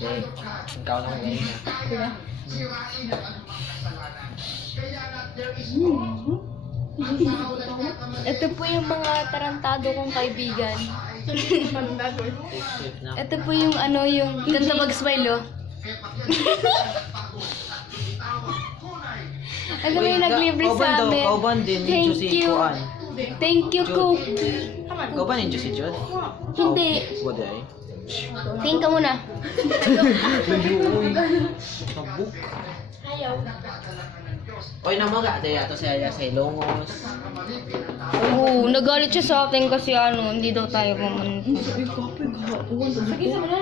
Eh, ikaw lang ngayon na. Diba? Ito po yung mga tarantado kong kaibigan. Ito po yung ano, yung ganda mag-smile, oh. Ano ba yung naglibre sa amin? Kauban din ni Thank Josie you. Kuan. Thank you, Cookie. Kauban ni Josie Jod? Hindi. Wala ay. Tingin ka muna. Layuoy. Kabuk. Ayaw. Oy, namaga. Daya to siya sa Ilongos. Oo, nagalit siya sa atin kasi ano, hindi daw tayo pumunta. Sige, sama na.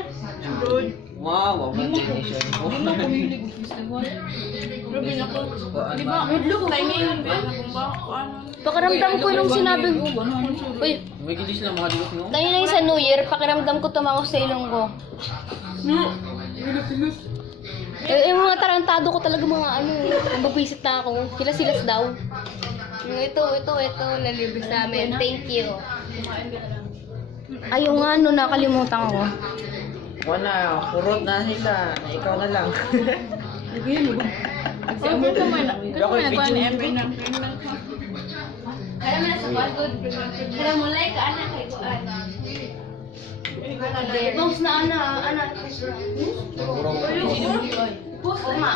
Wow, wala din siya. Hindi mo pumilig ng festival. Grabe na ko. Di ba? Timing ba? Kung ba? Ano? Pakiramdam ko nung sinabi ko. Uy, May gilis na mga dilos no? tayo na yung sa New Year, pakiramdam ko tumawa sa ilong ko. Yung mga tarantado ko talaga mga ano, mabisit na ako. Silas daw. Ito, nalibre sa amin. Thank you. Ayaw nga, no, nakalimutan ko. Wala, kurot na sila. Na ikaw na lang. Kasi mo naman. Kasi Ako mo yung nagkuhan video. ni Epe ng Alam mo na sa pagod. Kaya mo like ka, anak, kay Kuan. Post na, anak. Post na.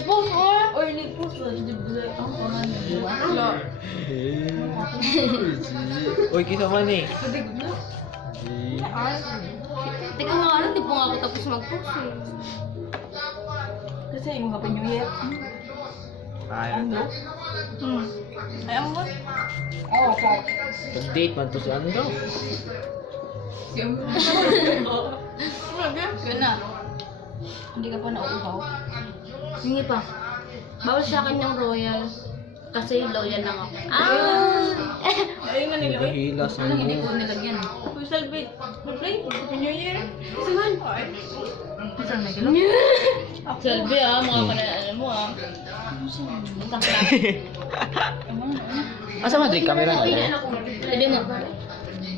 Post or? Or ni-post na dibdibdibay ang pangalan. Uy, kisa man eh. Teka nga, ano, di po nga ako tapos mag-post eh. Kasi yung Happy New Year. Ay, Ay, ang mo? pag-date man to si Ando. Gana. Hindi ka pa nauuhaw. Hindi pa. Bawal sa akin yung royal. Kasi loyal lang ako. Ayun nga nila. Hilas Ano ang hindi mo. ko nilagyan? Uy, Salvi. Mag-play. Happy New Year. Saman. Saan na gano'n? Salve mga alam mo Asa man di camera na? Pwede mo.